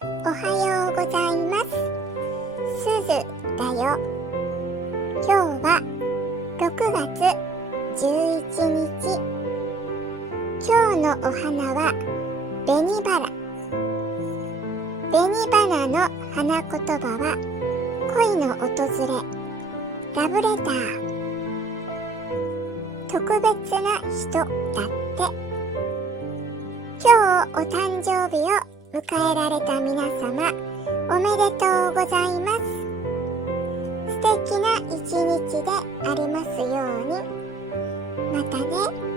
おはようございます。すずだよ。今日は6月11日。今日のお花は紅バラ。紅バラの花言葉は恋の訪れ、ラブレター。特別な人だって。今日お誕生日を迎えられた皆様、おめでとうございます。素敵な一日でありますように。またね。